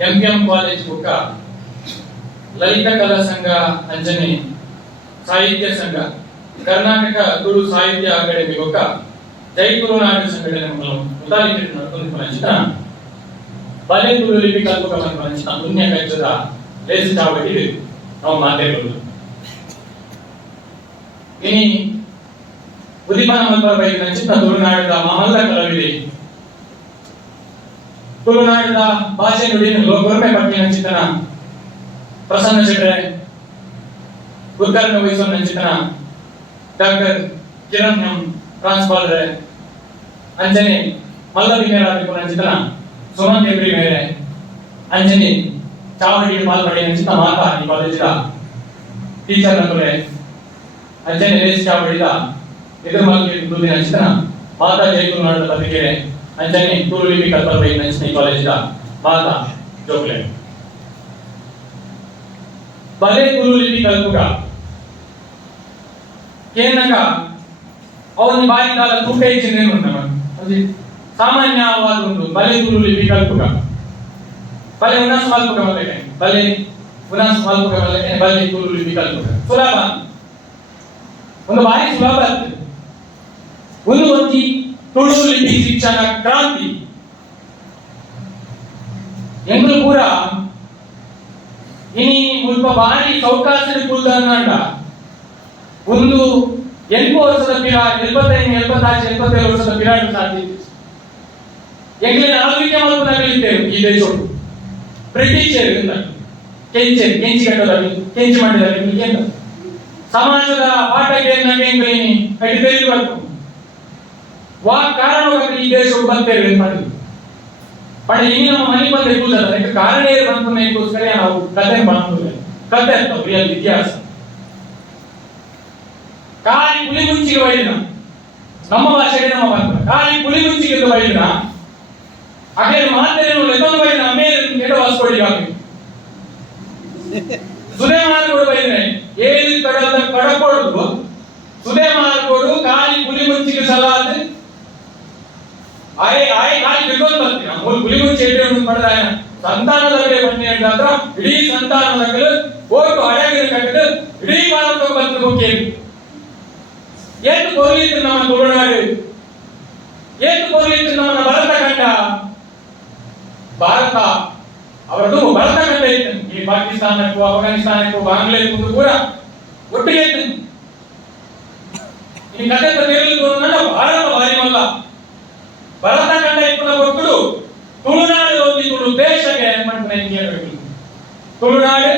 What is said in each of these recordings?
MM college ಬುಕ್ಕ ಲಲಿತ ಕಲಾ ಸಂಘ ಅಂಜನೆ ಸಾಹಿತ್ಯ ಸಂಘ ಕರ್ನಾಟಕ ತುಳು ಸಾಹಿತ್ಯ ಅಕಾಡೆಮಿ ಬುಕ್ಕ ಜೈಪುರ ನಾಟಕ ಸಂಘಟನೆ ಮೊದಲಿಗೆ ಬಲೆ ತುಳು ಲಿಪಿ ಕಲ್ಪಕ ಪುಣ್ಯ ಕಚ್ಚದ ಲೇಸಿ ಚಾವಟಿ ನಾವು ಮಾತಾಡೋದು ಇನಿ ಉದಿಪಾನ ಮಲ್ಪರ ಬೈಕ್ ನಂಚಿನ ತುಳುನಾಡದ ಮಹಲ್ಲ ಕಲಾವಿದೆ ತುಳುನಾಡದ ಭಾಷೆ ನುಡಿ ಲೋಕರ್ಮೆ ಬಗ್ಗೆ ನಂಚಿತನ ಪ್ರಸನ್ನ ಶೆಟ್ರೆ ಉತ್ಕರ್ಣ ವಹಿಸುವ ನಂಚಿತನ ಡಾಕ್ಟರ್ ಕಿರಣ್ ಎಂ ಪ್ರಾನ್ಸ್ಪಾಲ್ ರೇ ಅಂಜನೆ ಮಲ್ಲವಿಮೇರಾದಿಪು ನಂಚಿತನ ಸುಮಂತ್ ಎಬ್ರಿ ಮೇರೆ ಅಂಜನೆ ಚಾವಡಿ ಮಾಲ್ಪಡಿ ನಂಚಿತ ಮಾತಾ ಈ ಕಾಲೇಜಿನ ಟೀಚರ್ ನಂಬರೆ ಅಂಜನೆ ರೇಸ್ ಚಾವಡಿದ ಎದುರು ಮಾಲ್ಗೆ ದುಡಿದ ನಂಚಿತನ ಮಾತಾ ಜೈಪುರ ನಾಡದ ಪತ್ರಿಕೆ ಅಂಜನೆ ತುಳು ಲಿಪಿ ಕಲ್ಪರ ಬೈ ನಂಚಿನ ಈ ಕಾಲೇಜಿನ ಮಾತಾ ಜೋಕ್ಲೆ ಬಲೆ ತುಳು ಲಿಪಿ ಕಲ್ಪಕ ಕೇನಕ ಅವನ ಬಾಯಿದಾಲ ತೂಕ ಹೆಚ್ಚಿನ ಸಾಮಾನ್ಯವಾದ ಒಂದು ಬಲೆ ತುಳು ಲಿಪಿ ಕಲ್ಪಕ ಬಲೆ ಉನಾಸ್ ಮಾಲ್ಪಕ ಮಲ್ಲಕೆ ಬಲೆ ಉನಾಸ್ ಮಾಲ್ಪಕ ಮಲ್ಲಕೆ ಬಲೆ ತುಳು ಲಿಪಿ ಕಲ್ಪಕ ಸುಲಭ ಒಂದು ಬಾರಿ ಸುಲಭ ಆಗ್ತದೆ ಒಂದು ಒತ್ತಿ ತುಳು ಲಿಪಿ ಶಿಕ್ಷಣ ಕ್ರಾಂತಿ ಎಂಗಳು ಪೂರ ಇನಿ ಮುಲ್ಪ ಬಾರಿ ಸೌಕಾಸದ ಕುಲ್ದಂಡ ಒಂದು 80 ವರ್ಷದ ಪಿರಾಡ್ 75 76 ವರ್ಷದ ಪಿರಾಡ್ ಸಾಧ್ಯ ಎಂಗ್ಲಿನ ಆಳ್ವಿಕೆ ಮಲ್ಪನಾಗಲಿದ್ದೇವೆ ಈ ದೇಶವು ಬ್ರಿಟಿಷರು ಕೆಂಚಿ ಕಟ್ಟೋದಾಗಲಿ ಕೆಂಚಿ ಮಾಡಿದಾಗಲಿ ಸಮಾಜದ ಪಾಠಕ್ಕೆ ಎಂಗ್ಲಿನಿ ಕಟ್ಟಿ ತೆಗೆದುಬಾರ್ದು ಕಾರಣವಾಗಿ ಈ ದೇಶವು ಬಂತೇವೆ ಮಾಡಿ ಪಡೆ ಇನ್ನು ನಮ್ಮ ಮನೆ ಬಂದ ಕೂದಲ ಕಾರಣ ಬಂತು ಇದಕ್ಕೋಸ್ಕರ ನಾವು ಕತೆ ಮಾಡ್ತೀವಿ ಕತೆ ಅಂತ ರಿಯಲ್ ಇತಿಹಾಸ ಕಾಲಿ ಪುಲಿ ಮುಂಚಿಗೆ ಬೈದಿನ ನಮ್ಮ ಭಾಷೆಗೆ ನಮ್ಮ ಬಂದ ಕಾಲಿ ಪುಲಿ ಮುಂಚಿಗೆ ಬೈದಿನ ಹಾಗೆ ಮಾತೇನು ಲೆಕ್ಕೊಂದು ಬೈದಿನ ಮೇಲೆ ಕೆಡ ವಾಸ್ಕೊಳ್ಳಿ ಹಾಗೆ ಸುದೇ ಮಾರ್ಕೋಡು ಬೈದ್ರೆ ಏಳಿ ಕಡದ ಕಡಕೊಡುದು ಸುದೇ ಮಾರ್ಕೋಡು ಕಾಲಿ ಪುಲಿ ಮುಂಚಿಗೆ ಸಲಾದ ಆಯ್ ಕಾಲಿ ಬಿಡ್ಕೊಂಡು ಬರ್ತೀನ ಪುಲಿ ಮುಂಚಿ ಎಡ್ಡೆ ಪಡೆದ ಸಂತಾನದವರೇ ಬನ್ನಿ ಹೇಳಿದ್ರ ಇಡೀ ಸಂತಾನದಗಳು ಓಟು ಹಳೆಗಿನ ಕಟ್ಟಿದ್ದು ಇಡೀ ಭಾರತ ಬಂದು ಹೋಗಿ ಏತು ಕೊರಲಿತ್ತು ನಮ್ಮ ತುಳುನಾಡು ಏತು ಕೊರಲಿತ್ತು ನಮ್ಮ ಭರತ ಖಂಡ ಭಾರತ ಅವರದು ಭರತ ಖಂಡ ಇತ್ತು ಈ ಪಾಕಿಸ್ತಾನಕ್ಕೂ ಅಫ್ಘಾನಿಸ್ತಾನಕ್ಕೂ ಬಾಂಗ್ಲಾದೇಶಕ್ಕೂ ಕೂಡ ಒಟ್ಟಿಗೆ ಇತ್ತು ಈ ಕಥೆ ತಿಳಿದು ಭಾರತ ಭಾರಿ ಮಲ್ಲ ಭರತ ಖಂಡ ಇಪ್ಪನ ಕೊಟ್ಟು ತುಳುನಾಡು ಒಂದು ತುಳು ದೇಶಕ್ಕೆ ಮಾಡ್ತಾರೆ ತುಳುನಾಡು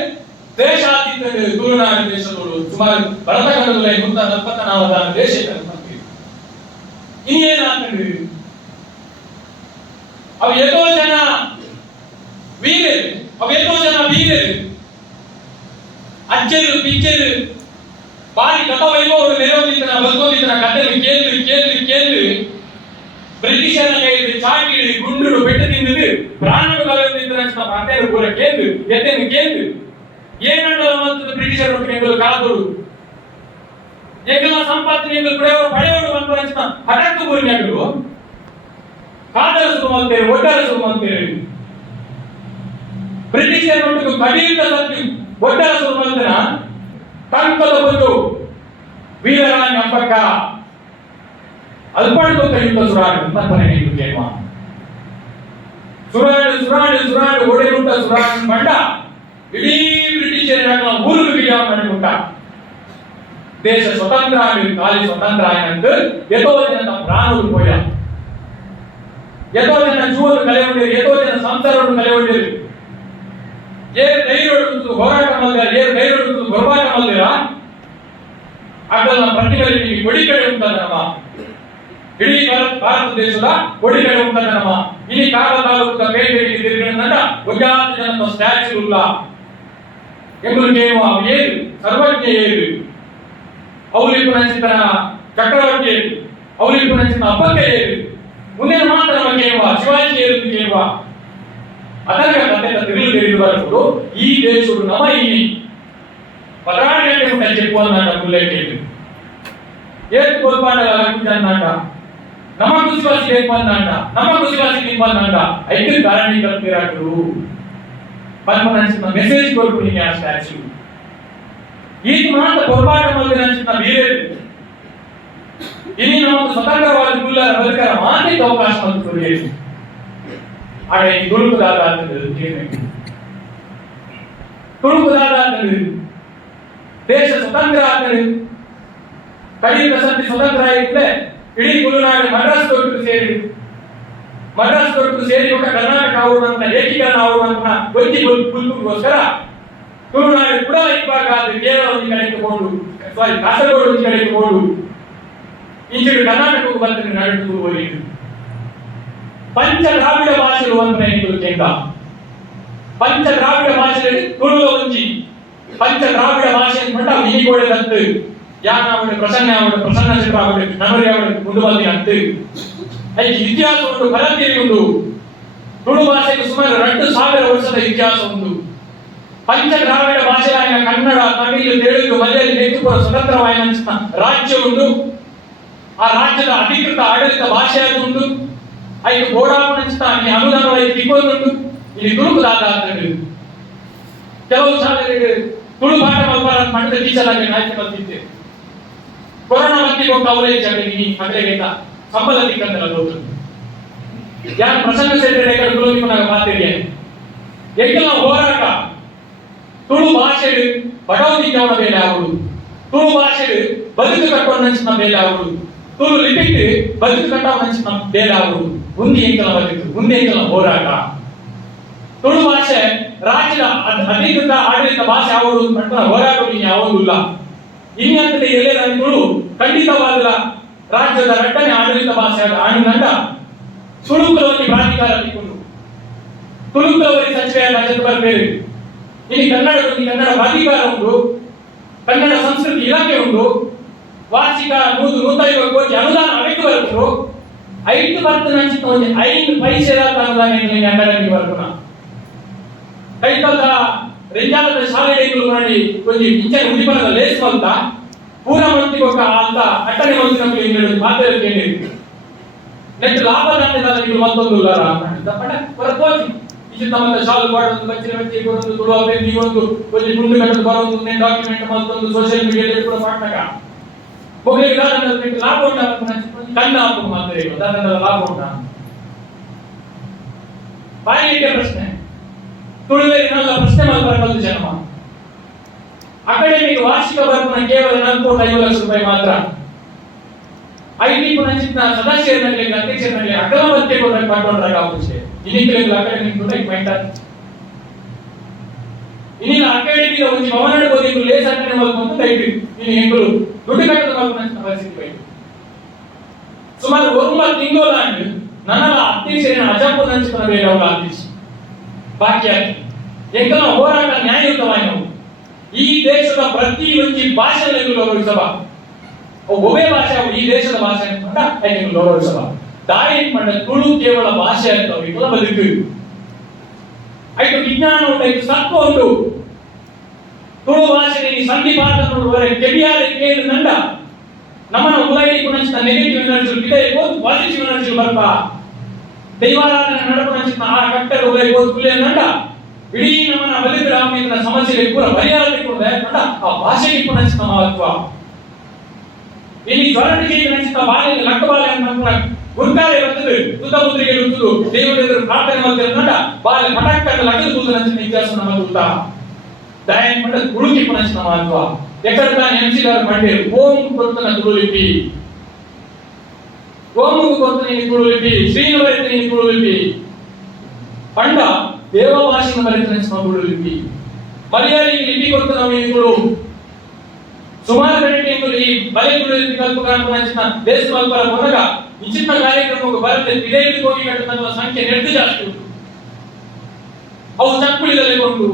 ದೇಶಾತೀತ ತುಳುನಾಡು ದೇಶಗಳು ಸುಮಾರು ಭರತ ಖಂಡದಲ್ಲಿ 144 ದೇಶ ಇನ್ನೇನಾಗ್ತದೆ ಅವು ಎಷ್ಟೋ ಜನ ವೀರರು ಅಜ್ಜರು ಪಿಚ್ಚರು ಬಾರಿ ಕಥ ವೈಭವ ನೆರವೇರಿಸಿದ ಬಂದೋದಿನ ಕಥೆ ಕೇಳಿ ಬ್ರಿಟಿಷರ ಕೈಯಲ್ಲಿ ಚಾಕಿಡಿ ಗುಂಡು ಬೆಟ್ಟ ತಿಂದು ಪ್ರಾಣಗಳು ಕಳೆಯುತ್ತಿದ್ದ ಮಾತೇನು ಪೂರ ಕೇಂದ್ರ ಏನಂತ ಬ್ರಿಟಿಷರ ಒಟ್ಟಿಗೆ ಕಾದೋಡು ಏಕೆಲ್ಲ ಸಂಪತ್ತಿನಿಂದ ಪಡೆಯವರು ಬಂದ ಹಠಕ್ಕೆ ಬೂರಿನಾಗಲು ಕಾದರ ಶುರು ಮಾಡ್ತೇವೆ ಒಡ್ಡರ ಶುರು ಮಾಡ್ತೇವೆ ಬ್ರಿಟಿಷರ ಒಟ್ಟಿಗೆ ಕಡಿಯುತ್ತ ಸತ್ತಿ ಒಡ್ಡರ ಶುರು ಮಾಡ್ತಾರ ಕಂಕದ ಬಂದು ವೀರರಾಣಿ ಅಂಬಕ್ಕ ಅಲ್ಪಡ್ದು ಕೈಯುತ್ತ ಸುರಾಡು ಒಡೆಯುತ್ತ ಸುರಾಡು ಮಂಡ ಇಡೀ ಬ್ರಿಟಿಷರ ಊರು ಬಿಡಿಯ ಮಾಡಿಬಿಟ್ಟ ದೇಶ ಸ್ವತಂತ್ರ ಆಗಿ ಕಾಲಿ ಸ್ವತಂತ್ರ ಆಯ್ತು ಎಷ್ಟೋ ಜನ ಪ್ರಾಣಗಳು ಹೋಯ ಎಷ್ಟೋ ಜನ ಜೀವನ ಕಲೆ ಹೊಂದಿರಿ ಎಷ್ಟೋ ಜನ ಸಂಸಾರವನ್ನು ಕಲೆ ಹೊಂದಿರಿ ಏರು ಧೈರ್ಯ ಹೋರಾಟ ಮಲ್ದಿರ ಏರು ಧೈರ್ಯ ಹೋರಾಟ ಮಲ್ದಿರ ಅದನ್ನ ಪ್ರತಿಗಳಿಗೆ ಕೊಡಿ ಕಡೆ ಉಂಟದ ನಮ್ಮ ಇಡೀ ಭಾರತ ದೇಶದ ಕೊಡಿ ಕಡೆ ಉಂಟದ ನಮ್ಮ ಇಡೀ ಕಾರ್ಲ ತಾಲೂಕದ ಬೇರೆ ತಿರುಗಿನ ಒಗ್ಗಾದ ಜನರ ಸ್ಟ್ಯಾಚ್ಯೂ ಇಲ್ಲ ಎಂಬುದೇನು ಏನು ಸರ್ವಜ್ಞ ಏನು ಅವಲಿಪ್ಪು ನಂಚಿತನ ಚಕ್ರವರ್ತಿ ಏನು ಅವಲಿಪ್ಪು ನಂಚಿನ ಅಪ್ಪಕ್ಕೆ ಏನು ಮುಂದೆ ಮಾತ್ರ ನಮಗೆ ಶಿವಾಜಿ ಏನು ಕೇಳುವ ಅದರ ಕಥೆ ತಿರುಳು ಬರಬಹುದು ಈ ದೇಶಗಳು ನಮ್ಮ ಈ ಪದರಾಡಿ ಗಂಟೆ ಮುಟ್ಟ ಚೆಪ್ಪುವನ್ನಾಟ ಮುಲ್ಲೇಟು ಏತ್ ಕೋಲ್ಪಾಂಡಲ ಲಂಕುಜನ್ನಾಟ ನಮ್ಮ ಕುಸಿವಾಸಿ ಏರ್ಪಂದಾಟ ನಮ್ಮ ಕುಸಿವಾಸಿ ನಿಂಬಂದಾಟ ಐದು ಕಾರಣೀಕರಿಸಿರಾಟರು ಪರಮನಂಚಿನ ಮೆಸೇಜ್ ಕೊಡ್ಬಿಡಿ ಆ ಸ್ಟ್ಯಾಚ್ಯೂ ಈಗ ಮಾತ್ರ ಹೊರಪಾಟ ಮಂದಿನ ಬೇರೆ ಇನ್ನು ನಾವು ಸ್ವತಂತ್ರವಾದ ಕುಲ್ಲರ ಬದುಕರ ಮಾತಿಗೆ ಅವಕಾಶ ಕೊಡಿ ಆಗ ಈ ತುಳುಕುದಾದ ದೇಶ ಸ್ವತಂತ್ರ ಆಗ್ತದೆ ಕಡಿ ಪ್ರಸಕ್ತಿ ಸ್ವತಂತ್ರ ಆಗಿದ್ರೆ ಇಡೀ ತುಳುನಾಡು ಮದ್ರಾಸ್ ಕೊಟ್ಟು ಸೇರಿ ఒక ಕರ್ನಾಟಕ ಆಗುವಂತ ಏಕೀಕರಣ ಆಗುವಂತ ಬುದ್ಧಿಗೋಸ್ಕರ ತುಳುನಾಡು ಕೂಡ ಇವಾಗ ಕೇರಳ ಒಂದು ಕಡೆ ತಗೊಂಡು ಕಾಸರಗೋಡು ಒಂದು ಕಡೆ ತಗೊಂಡು ಇಂಚಿಡು ಕರ್ನಾಟಕಕ್ಕೆ ಬಂದರೆ ನಡೆದು ಹೋಗಿದ್ದು ಪಂಚ ದ್ರಾವಿಡ ಭಾಷೆಗಳು ಅಂತ ಕೇಂದ್ರ ಪಂಚ ದ್ರಾವಿಡ ಭಾಷೆಯಲ್ಲಿ ತುಳು ಒಂಜಿ ಪಂಚ ದ್ರಾವಿಡ ಭಾಷೆ ಅಂತ ಈ ಗೋಡೆ ತಂತು ಯಾನ ಅವಳು ಪ್ರಸನ್ನ ಚಿತ್ರ ಅವಳು ನಮರಿ ಅವಳು ಮುಂದೆ ಬಂದಿ ಅಂತು ಅದಕ್ಕೆ ಇತಿಹಾಸ ಉಂಟು ಭರತೀರಿ ಉಂಟು ತುಳು ಭಾಷೆಗೆ ಸುಮಾರು 2000 ವರ್ಷದ ಇತಿಹಾಸ ಉಂಟು ಪಂಚ ದ್ರಾವಿಡ ಭಾಷೆಯಾಗಿನ ಕನ್ನಡ ತಮಿಳು ತೆಲುಗು ಮಲಯಾಳಿ ನೇತೃತ್ವ ಸ್ವತಂತ್ರವಾದ ರಾಜ್ಯ ಉಂಟು ಆ ರಾಜ್ಯದ ಅಧಿಕೃತ ಆಡಳಿತ ಭಾಷೆ ಅದು ಉಂಟು ಐದು ಗೋಡಾಪಣಿಸ್ತಾ ಅನುದಾನವಾಗಿ ತಿಕ್ಕೊಂಡುಂಟು ಇಲ್ಲಿ ತುಳುಕುದಾದ ಕೆಲವು ಶಾಲೆಗಳಿಗೆ ತುಳು ಪಾಠ ಮಲ್ಪಾರ ಮಠದ ಟೀಚರ್ ಆಗಿ ಆಯ್ಕೆ ಬರ್ತಿದ್ದೆ ಕೊರೋನಾ ಮಟ್ಟಿಗೆ ಹೋಗಿ ಕವರೇಜ್ ಆಗಿ ಮಕ್ಕಳಿಗೆ ಸಂಬಳ ತಿಕ್ಕಂತಲ್ಲ ಯಾರು ಪ್ರಸನ್ನ ಸೇರಿದ್ರೆ ತುಳು ನಿಮ್ಮನಾಗ ಮಾತಿದೆ ಎಕ್ಕೆಲ್ಲ ಹೋರಾಟ ತುಳು ಭಾಷೆ ಬಡವನಿದ್ದವನ ಮೇಲೆ ಆಗುವುದು ತುಳು ಭಾಷೆ ಬದುಕು ಕಟ್ಟುವ ನೆನಸಿನ ಮೇಲೆ ಆಗುವುದು ತುಳು ಲಿಪಿಟ್ಟು ಬದುಕು ಕಟ್ಟುವ ನೆನಸಿನ ಮೇಲೆ ಆಗುವುದು ಮುಂದೆ ಎಂಕಲ ಬದುಕು ಮುಂದೆ ಎಂಕಲ ಹೋರಾಟ ತುಳು ಭಾಷೆ ರಾಜ್ಯದ ಅಧಿಕೃತ ಆಡಳಿತ ಭಾಷೆ ಆಗುವುದು ಅಂತ ಹೋರಾಟ ಯಾವುದೂ ಇಲ್ಲ ಇನ್ನಂತೆ ಎಲ್ಲೇ ತುಳು ಖಂಡಿತವಾದ ರಾಜ್ಯದ ರಟ್ಟನೆ ಆಡಳಿತ ಭಾಷೆ ಆಡಿದಂಡ ತುಳುಕುಲವರಿಗೆ ಪ್ರಾಧಿಕಾರ ತಿಕ್ಕೊಂಡು ತುಳುಕುಲವರಿಗೆ ಸಚಿವ ರಾಜ್ಯದ ಬರಬೇರೆ ಇಲ್ಲಿ ಕನ್ನಡದಲ್ಲಿ ಕನ್ನಡ ಪ್ರಾಧಿಕಾರ ಉಂಟು ಕನ್ನಡ ಸಂಸ್ಕೃತಿ ಇಲಾಖೆ ಉಂಟು ವಾರ್ಷಿಕ 150 ಕೋಟಿ ಅನುದಾನ ಅದಕ್ಕೆ ಬರುವುದು 5 ವರ್ಷ ಒಂದು 5 ಪೈಸೆದ ಅನುದಾನ ಕನ್ನಡಕ್ಕೆ ಬರುತ್ತದೆ ಕೈತದ ರೆಂಜಾಲದ ಶಾಲೆಗಳು ಮಾಡಿ ಒಂದು ಇಂಚೆ ಉಳಿಬರದ ಲೇಸ್ ಅಂತ ಪೂರ ಮಂದಿಗೆ ఒక ಅಂತ ಅಟ್ಟನೆ ಮಂದಿ ನಮಗೆ ಹೇಳೋದು ಮಾತ್ರ ಕೇಳಿ ನೆಟ್ ಲಾಭದಾಯಕದ ನೀವು ಮತ್ತೊಂದು ಉಲ್ಲಾರ ತಪ್ಪಟ ಬರಬಹುದು ಇದು ತಮ್ಮ ಶಾಲೆ ಮಾಡೋದು ಬಚ್ಚಿನ ಬಚ್ಚಿ ಕೊಡೋದು ತುಳು ಅವರೇ ನೀವೊಂದು ಒಂದು ಮುಂದೆ ಕಟ್ಟಲು ಬರೋದು ಡಾಕ್ಯುಮೆಂಟ್ ಮತ್ತೊಂದು ಸೋಶಿಯಲ್ ಮೀಡಿಯಾದಲ್ಲಿ ಕೂಡ ಮಾಡ್ತಕ ಹೋಗಲಿಕ್ಕೆ ಲಾಭ ಲಾಭ ಉಂಟಾ ಕಣ್ಣ ಹಾಕು ಮಾತ್ರ ಅದನ್ನ ಲಾಭ ಉಂಟಾ ಬಾಯಿಗೆ ಪ್ರಶ್ನೆ ತುಳುವಿನ ಪ್ರಶ್ನೆ ಮಾಡಬಾರದು ಜನ್ಮ ಅಕಾಡೆಮಿಕ್ ವಾರ್ಷಿಕ ಬರಪನ ಕೇವಲ 4.5 ಲಕ್ಷ ರೂಪಾಯಿ ಮಾತ್ರ ಐಟಿ ಪುನಚಿತ್ನ ಸದಸ್ಯರಲ್ಲಿ ಅಧ್ಯಕ್ಷರಲ್ಲಿ ಅಗಲ ಮತ್ತೆ ಕೊಡಕ್ಕೆ ಮಾಡ್ಕೊಂಡ್ರಾಗ ಆಗುತ್ತೆ ಇನ್ನಿತರ ಅಕಾಡೆಮಿಕ್ ಕೂಡ ಪಾಯಿಂಟ್ ಇನ್ನಿನ ಅಕಾಡೆಮಿಯ ಒಂದು ಭವನ ಬೋಧಿಗಳು ಲೇಸ್ ಅಟೆಂಡ್ ಮಾಡಬಹುದು ದಯವಿಟ್ಟು ಇನ್ನು ಹೆಂಗರು ದುಡ್ಡು ಕಟ್ಟದ ಮಾಡ್ಕೊಂಡ ಪರಿಸ್ಥಿತಿ ಬೈತು ಸುಮಾರು 1 ತಿಂಗಳು ನನ್ನ ಅಧ್ಯಕ್ಷರನ್ನ ಅಜಾಪು ನಂಚಿನ ಬೇರೆ ಅವರ ಅಧ್ಯಕ್ಷ ಬಾಕಿಯಾಗಿ ಎಂಕಲ ಹೋರಾಟ ನ್ಯಾಯಯುತವಾಗಿ ನಾವು ಈ ದೇಶದ ಪ್ರತಿ ಒಂದು ಭಾಷೆಯನ್ನು ಗೌರವಿಸಬ ಒಬ್ಬೇ ಭಾಷೆ ಈ ದೇಶದ ಭಾಷೆ ಅಂತ ಅದನ್ನು ಗೌರವಿಸಬ ದಾರಿ ಮಂಡ ತುಳು ಕೇವಲ ಭಾಷೆ ಅಂತ ಇದೆಲ್ಲ ಬದುಕು ಐದು ವಿಜ್ಞಾನ ಉಂಟು ಐದು ಸತ್ವ ಉಂಟು ತುಳು ಭಾಷೆ ಸಂಧಿ ಪಾಠ ನೋಡುವರೆ ಕೆಬಿಯಾದ ಕೇಳಿ ನಂಡ ನಮ್ಮನ್ನ ಉಲೈಲಿ ಕುಣಿಸಿದ ನೆಗೆಟಿವ್ ಎನರ್ಜಿ ಇದೆ ಬಹುದು ಪಾಸಿಟಿವ್ ಎನರ್ಜಿ ಬರ್ತಾ ದೈವಾರಾಧನೆ ನಡಪಣಿಸಿದ ಆ ಕಟ್ಟಡ ಉಲೈ ಬಹುದು ಕುಲಿಯ ನಂಡ ಇಡೀ ನಮ್ಮನ್ನ ಬಲಿಗ್ರಾಮೀಣ ಸಮಸ್ಯೆಗೆ ಪೂರ ಪರಿಹಾರ ಕೊಡದೆ ನಂಡ ಆ ಭಾಷೆಗೆ ಕುಣಿಸಿದ ಮಹತ್ವ ಇಲ್ಲಿ ಜ್ವರಟಿಗೆ ಕುಣಿಸಿದ ಬಾಲೆ ಲಕ್ಕಬಾಲೆ ಅಂತ ಗುಂಟಾರೆ ಬರ್ತದೆ ಸುತ್ತಮುತ್ತಲಿಗೆ ರುತ್ತದು ದೇವರ ಎದುರು ಪ್ರಾರ್ಥನೆ ಮಾಡ್ತಾರೆ ನಂಡ ಬಾಲೆ ಪಟಾಕದ ಲಗದು ಕೂದಲು ನಂಚಿನ ಇತಿಹಾಸ ನಮ್ಮ ಗೊತ್ತಾ ದಯನ್ ಮಂಡ ತುಳುಕಿ ಕುಣಿಸಿದ ಮಹತ್ವ ಎక్కడ ತಾನು ಎಂಸಿಗಾರ ಮಂಡೆ ಓಂ ಕೊರ್ತನ ತುಳುಲಿಪಿ ಓಂಗು ಕೊರ್ತನ ತುಳುಲಿಪಿ ಶ್ರೀನವರಿತನ ತುಳುಲಿಪಿ ಪಂಡ ದೇವಭಾಷೆನ ಬರೆತನ ತುಳುಲಿಪಿ ಮಲಯಾಳಿ ಲಿಪಿ ಕೊರ್ತನ ತುಳು ಸುಮಾರು ಗಂಟೆಗಳು ಈ ಬಲೆ ತುಳುಲಿಪಿ ಕಲ್ಪಕಾಂತನ ದೇಶ ಮಲ್ಪರ ಹೊರಗ ವಿಚಿತ್ರ ಕಾರ್ಯಕ್ರಮಕ್ಕೆ ಬರುತ್ತೆ ವಿದೇಶಕ್ಕೆ ಹೋಗಿ ಕಟ್ಟುವ ಸಂಖ್ಯೆ ನೆಟ್ಟು ಜಾಸ್ತಿ ಉಂಟು ಅವು ಚಕ್ಕುಳಿದಲ್ಲಿ ಕೊಂಡು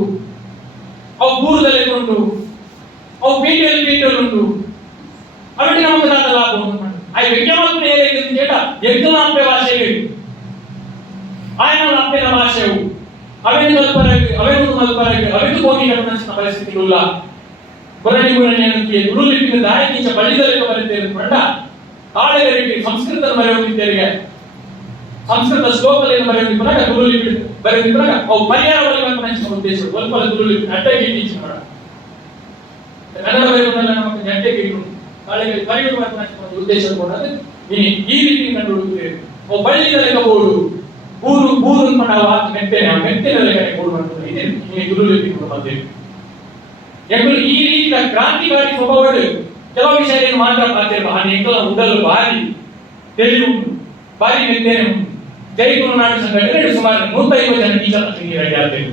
ಅವು ಬೂರದಲ್ಲಿ ಕೊಂಡು ಅವು ಪೀಠಿಯಲ್ಲಿ ಉಂಟು ಅವರಿಗೆ ನಮಗೆ ಲಾಭ ಉಂಟು ಆ ವಿಜ್ಞಾಪನ ಏರಿಕೆ ಕೇಟ ಎಂಕಲಾಂಪೆ ಭಾಷೆಗೆ ఆయన అప్పిన భాషవు అవేను మల్పరకి అవేను పోగి కట్టన పరిస్థితుల కొరని గుణనికి ತುಳುಲಿಪಿನ ದಾಯಕಿಂಚ ಬಳಿದಲೆಗೆ ಬರುತ್ತೇನೆ ಪಂಡ ಕಾಳೆಗರಿಗೆ ಸಂಸ್ಕೃತ ಮರೆಯುತ್ತಿದ್ದೇವೆ ಸಂಸ್ಕೃತ ಶ್ಲೋಕಗಳನ್ನು ಬರೆಯುತ್ತಿದ್ದಾಗ ತುಳು ಲಿಪಿ ಬರೆಯುತ್ತಿದ್ದಾಗ ಅವು ಪರಿಹಾರ ಒಲಿಯುವಂತ ಉದ್ದೇಶ ಸ್ವಲ್ಪ ತುಳು ಲಿಪಿ ಅಡ್ಡಗೆ ಟೀಚಿಂಗ್ ಮಾಡ ಕನ್ನಡ ಬರೆಯುವುದಲ್ಲ ನಮಗೆ ನೆಟ್ಟಗೆ ಇಟ್ಟು ನಾಳೆಗೆ ಬರೆಯುವಂತ ಉದ್ದೇಶ ಕೊಡೋದು ಈ ರೀತಿ ಕಂಡುಹಿಡಿಯುತ್ತೇವೆ ಅವು ಬಳ್ಳಿದಲ್ಲಿ ಬೋಡು ಬೂರು ಬೂರು ಮಾಡವ ಮೆತ್ತನೆ ಮೆತ್ತನೆ ಬೋಡು ಮಾಡ್ತಾರೆ ಇದೇ ತುಳು ಲಿಪಿ ಕೊಡುತ್ತೇವೆ ಎಂಬುದು ಈ ರೀತಿಯ ಕ್ರಾಂತಿಕಾರಿ ಸ್ವಭಾವಗಳು ಕೆಲವು ವಿಷಯಗಳನ್ನು ಮಾತ್ರ ಪ್ರಾರ್ಥನೆ ಆ ಎಂಕಲ ಉಡಲು ಭಾರಿ ತಿಳಿವು ಭಾರಿ ಮೆತ್ತನೆ ಜೈಪುರ ನಾಡು ಸಂಘಟನೆ ಸುಮಾರು 150 ಜನ ಟೀಚರ್ ರೆಡಿ ಆಗ್ತೇವೆ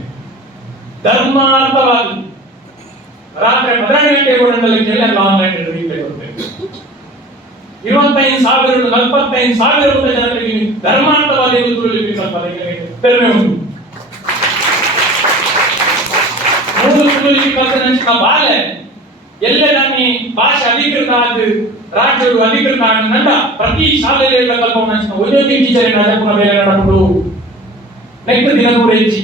ಧರ್ಮಾರ್ಥವಾದ ರಾತ್ರಿ 12 ಗಂಟೆ ಓಡಲ್ಲಿ ಆನ್ಲೈನ್ ರೀಪ್ಲೇ ಕೊಡ್ತೇವೆ 45,000 ಜನರಿಗೆ ಧರ್ಮಾರ್ಥವಾದ ಪೆರ್ಮೆ ಉಂಟು ಬಾಲೆ ಎಲ್ಲ ನಮ್ಮಿ ಭಾಷೆ ಅಧಿಕೃತ ಆದ ರಾಜ್ಯಗಳು ಅಧಿಕೃತ ಆದ ಪ್ರತಿ ಶಾಲೆಯಲ್ಲಿ ಕಲ್ಪವನ್ನು ಒಂದೊಂದು ಟೀಚರ್ ಅಜಪುರ ಮೇಲೆ ನಡಕೊಂಡು ನೆಕ್ಸ್ಟ್ ದಿನ ಕೂಡ ಹೆಚ್ಚಿ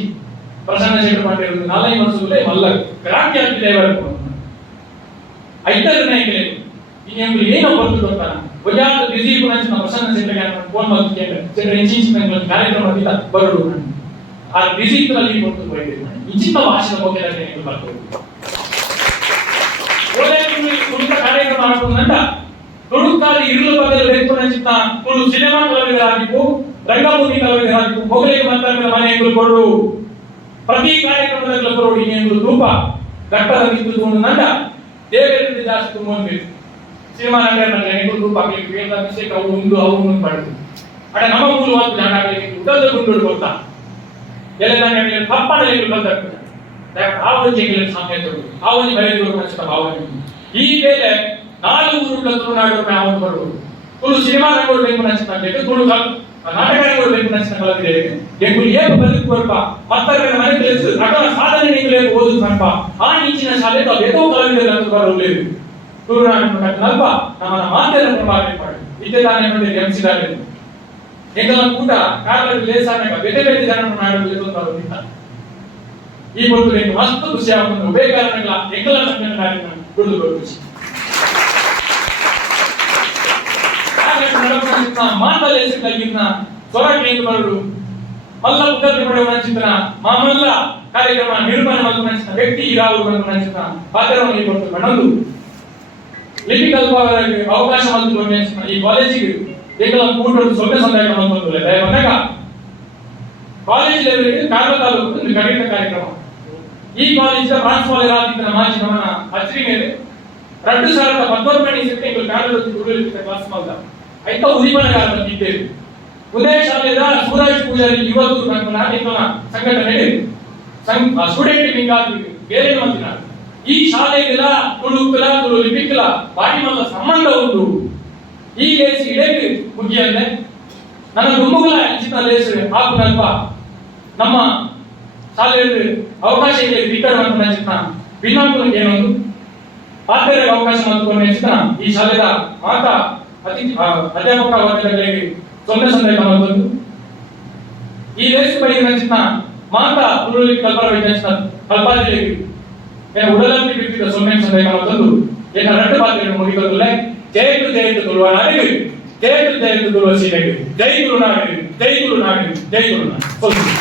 ಪ್ರಸನ್ನ ಶೇಖರ್ ಮಾಡಿರೋದು 4 ವರ್ಷಗಳೇ ಮಲ್ಲ ಕ್ರಾಂತಿ ಆಗ್ತಿದೆ ಇವತ್ತು ಐದರ ನಾಯಕರೇ ಇನ್ನೊಂದು ಏನೋ ಬರ್ತು ಗೊತ್ತಾ ಒಯ್ಯಾದ ಬಿಸಿ ಪುನಃ ಪ್ರಸನ್ನ ಶೇಖರ್ ಫೋನ್ ಮಾಡ್ತಿದ್ದೆ ಇಂಚಿನ ಕಾರ್ಯಕ್ರಮ ಬರೋದು ಆ ಬಿಸಿ ಇದ್ರಲ್ಲಿ ಕೊಟ್ಟು ಹೋಗಿದ್ದೆ ಇಂಚಿನ ಭಾಷೆ ಬಗ್ಗೆ ಬರ್ತದೆ ಕಾರ್ಯಕ್ರಮ ಮಾಡ್ಕೊಂಡ ತುಳುಕಾರಿ ಇರುಳು ಬದಲು ಬೇಕು ತುಳು ಸಿನಿಮಾ ಕಲಾವಿದರಾಗಿತ್ತು ರಂಗಭೂಮಿ ಕಲಾವಿದರಾಗಿತ್ತು ಮೊಗಲಿಗೆ ಮಾತಾಡಿದ ಮನೆಗಳು ಕೊಡು ಪ್ರತಿ ಕಾರ್ಯಕ್ರಮದಲ್ಲಿ ಕೊಡು ಎಂದು ರೂಪ ಘಟ್ಟವಾಗಿದ್ದು ನಂದ ದೇವರಲ್ಲಿ ಜಾಸ್ತಿ ತುಂಬಿಬೇಕು ಸಿನಿಮಾ ನಟರ ರೂಪ ಹಾಕಲಿಕ್ಕೆ ಅವು ಉಂಡು ಮಾಡಿದ್ರು ಅಡ ನಮ್ಮ ಮೂಲವಾದ ಜಾಗ ಉದ್ದದ ಗುಂಡು ಗೊತ್ತಾ ಎಲ್ಲ ಕಪ್ಪಡಲ್ಲಿ ಬಂದಾಗ್ತದೆ ಆವೃತ್ತಿಗಳ ಸಾಮ್ಯತೆಗಳು ಆವನಿ ಬರೆಯುವ ಭಾವನೆ ಈ ವೇಳೆ 4 ಊರುಗಳ ತುಳುನಾಡು ನಾವು ಬರುವುದು ತುಳು ಸಿನಿಮಾ ರಂಗೋಡು ಬೇಕು ನಚ್ಚಿಗೆ ತುಳು ನಾಟಕ ರಂಗೋಡು ಬೇಕು ನಚ್ಚಿನ ಕಲಾವಿದರಿಗೆ ಎಂಬುದು ಏಕ ಬದುಕುವರ್ಪ ಮತ್ತವರ ಮನೆ ಕೆಲಸ ಅಗಳ ಸಾಧನೆ ನೀಡಲೇ ಓದುದು ಕಲ್ಪ ಆ ನೀಚಿನ ಶಾಲೆ ಏತೋ ಕಲಾವಿದರಲ್ಲಿ ಬರಲಿಲ್ಲ ತುಳುನಾಡು ನಲ್ಪ ನಮ್ಮ ಮಾತೆಯನ್ನು ಪ್ರಭಾವ ಮಾಡಿ ಇದ್ದೇ ತಾನೇ ನೋಡಿ ಗಮನಿಸಿದ್ದಾರೆ ಎಂಗಳ ಕೂಟ ಕಾರ್ಲ ಲೇಸಾನಾಗ ಬೇರೆ ಬೇರೆ ಜನರನ್ನು ಮಾಡುವುದು ಬರುವುದಿಲ್ಲ ಈ ಒಂದು ಮಸ್ತ್ ಖುಷಿ ಆಗುವುದು ಉಭಯ ಕಾರಣಗಳ ಎಂಗಳ ಸಂಘಟನೆ ದುಡಿದು ಖುಷಿ ಮಾತಲೆಸಿನ ಸೊರಕೆ ಬರಲು ಮಲ್ಲ ಉತ್ತರ ಪಡೆಯುವ ಚಿಂತನ ಮಾಮಲ್ಲ ಕಾರ್ಯಕ್ರಮ ನಿರ್ಮಾಣ ಮಾಡುವ ವ್ಯಕ್ತಿ ಇರಾವು ಚಿಂತನ ಪಾತ್ರವನ್ನು ಕೊಟ್ಟು ಕಣ್ಣದು ಲಿಪಿ ಕಲ್ಪವರಿಗೆ ಅವಕಾಶ ಮತ್ತು ಈ ಕಾಲೇಜಿಗೆ ಏಕಲ ಕೂಟರು ಸೊನ್ನೆ ಸಂದಾಯ ಬಂದಿಲ್ಲ ಬಂದಾಗ ಕಾಲೇಜ್ ಲೆವೆಲ್ಗೆ ಕಾರ್ಲ ತಾಲೂಕು ಒಂದು ಕಡಿತ ಕಾರ್ಯಕ್ರಮ ಈ ಕಾಲೇಜಿನ ಪ್ರಾಂಶುಪಾಲರ ಆಗಿದ್ದ ಮಾಜಿ ಗಮನ ಹಚ್ಚರಿ ಮೇಲೆ 2019 ಇಸ್ವಿಯಲ್ಲಿ ಕಾರ್ಲದಲ್ಲಿ ಗುರುಗಳಿದ್ದ ಕ್ಲಾಸ್ ಮಾಡ್ದ ಐತ ಉದಿಮನಗಾರ ಬಂದಿದ್ದೇವೆ ಉದಯ ಶಾಲೆಯ ಸೂರಜ್ ಪೂಜಾರಿ ಯುವಕರು ನಾಯಕನ ಸಂಘಟನೆ ಸ್ಟೂಡೆಂಟ್ ವಿಂಗ್ ಆಗಿ ಬೇರೆ ಮಂದಿನ ಈ ಶಾಲೆಗೆಲ್ಲ ತುಳು ಲಿಪಿಕಲ ಬಾಡಿ ಮಲ್ಲ ಸಂಬಂಧ ಉಂಟು ಈ ಲೇಸ್ ಇಡೇಗೆ ಮುಗಿಯಲ್ಲೇ ನನ್ನ ದುಮ್ಮುಗಳ ಇಂಚಿನ ಲೇಸ್ ಹಾಕುನಲ್ಪ ನಮ್ಮ ಶಾಲೆಯಲ್ಲಿ ಅವಕಾಶ ಇದೆ ವಿಕರಣವನ್ನು ನಚಿತ ಭಿನ್ನಾಂಕಕ್ಕೆ ಏನೊಂದು ಪಾತ್ರೆಗೆ ಅವಕಾಶ ಮಾಡಿಕೊಂಡು ನಚಿತ ಈ ಶಾಲೆಯ ಮಾತಾ ಅಧ್ಯಾಪಕ ವರ್ಗಗಳಿಗೆ ಸೊನ್ನೆ ಸಂದೇಹ ಬಂದದ್ದು ಈ ಲೇಸ್ ಬಗ್ಗೆ ನಚಿತ ಮಾತಾ ತುಳುಲಿ ಕಲ್ಪನೆ ನಚಿತ ಕಲ್ಪಾದಿಗೆ ಉಡಲಲ್ಲಿ ಬಿಟ್ಟಿದ್ದ ಸೊನ್ನೆ ಸಂದೇಹ ಬಂದದ್ದು ಏನ ಎರಡು ಪಾತ್ರೆಯನ್ನು ಮುಗಿದಲ್ಲೇ ಜಯತು ತುಳುವಾಡಿಗೆ ಜಯತು ತುಳುವ ಸೀರೆಗೆ ಜೈ ಗುರುನಾಡಿಗೆ ಜೈ ಗುರುನಾಡಿಗೆ ಜೈ ಗುರುನಾಡಿಗೆ